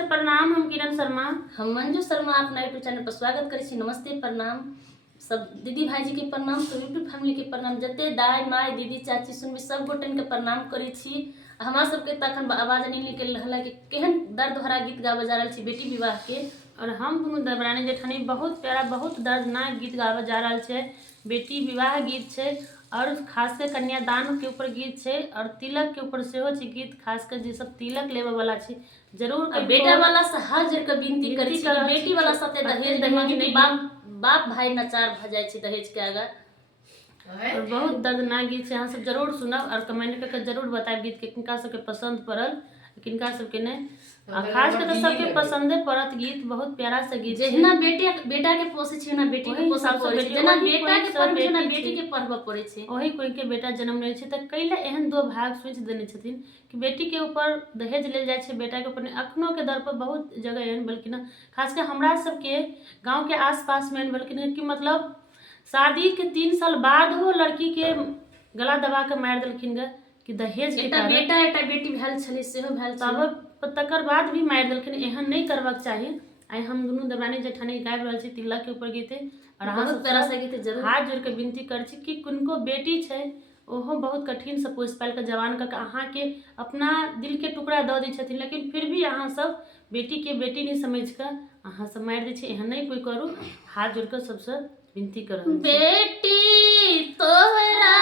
नमस्ते प्रणाम। हम किरण शर्मा। हम मंजू शर्मा अपना यूट्यूब चैनल पर स्वागत करै छी। नमस्ते प्रणाम सब दीदी भाईजी के प्रणाम, सब यूट्यूब फैमिली के प्रणाम, जते दाई माई दीदी चाची सुनबी सब गोटन के प्रणाम करै छी। हमरा सबके तखन आवाज नहीं निकल रहा है कि केहन दर्द भरा गीत गावे जा रहल छी बेटी विवाह के। और हम दुनू देवरानी जेठानी बहुत प्यारा बहुत दर्दनाक गीत गावे जा रहल छे। बेटी विवाह गीत छे और खास कर कन्यादान के ऊपर गीत छे और तिलक के ऊपर सेहो छे गीत। खास कर जे सब तिलक लेवे वाला छे जरूर बेटा वाला से हाथ जोड़ के विनती करै छी कि बेटी वाला साथे दहेज नहीं, बाप भाई नचार भ जाय छे दहेज के आगा। और बहुत दर्दनाक गीत से यहाँ सब जरूर सुनब और कमेंट करके जरूर बताएं गीत के किनका सबके पसंद पड़ल किनका सबके नहीं। खास कर सबके पसंदे पड़त गीत। बहुत प्यारा सा गीत जेना बेटा के पोसे छी ना बेटी के पोसा पड़े छै, जेना बेटा के पढ़ छै ना बेटी के पढ़बा पड़े छै। वही कोई के बेटा जन्म ले छै त कैला एहन दो भाग सोच देने छथिन कि बेटी के ऊपर दहेज लेल जाय छै, बेटा के ऊपर अखनो के दर पर बहुत जगह एहन बल्कि ना खास कर हमरा सबके गांव के आसपास में बल्कि कि मतलब शादी के 3 साल बाद हो लड़की के गला दबा के मार देलखिन ग कि दहेज के कारण बेटा एटा बेटी भेल छले सेहो भेल तब तकर बाद भी मार देलखिन। एहन नहीं करबाक चाहिए। आई हम दुनू देवरानी जेठानी गाबि रहल छी तिलक के ऊपर गीत और बहुत प्यारा सा गीत जरूर हाथ जोड़ के विनती कर छी कि किनको बेटी छै ओहो बहुत कठिन से पोस पाल के जवान करके अहाँ के अपना दिल के टुकड़ा दऽ दै छथिन, लेकिन फिर भी अहाँ सब बेटी के बेटी नहीं समझ के अहाँ सब मार दै छी। एहन नहीं कोई करू। हाथ जोड़ के सबसे विनती करू। बेटी तोहरा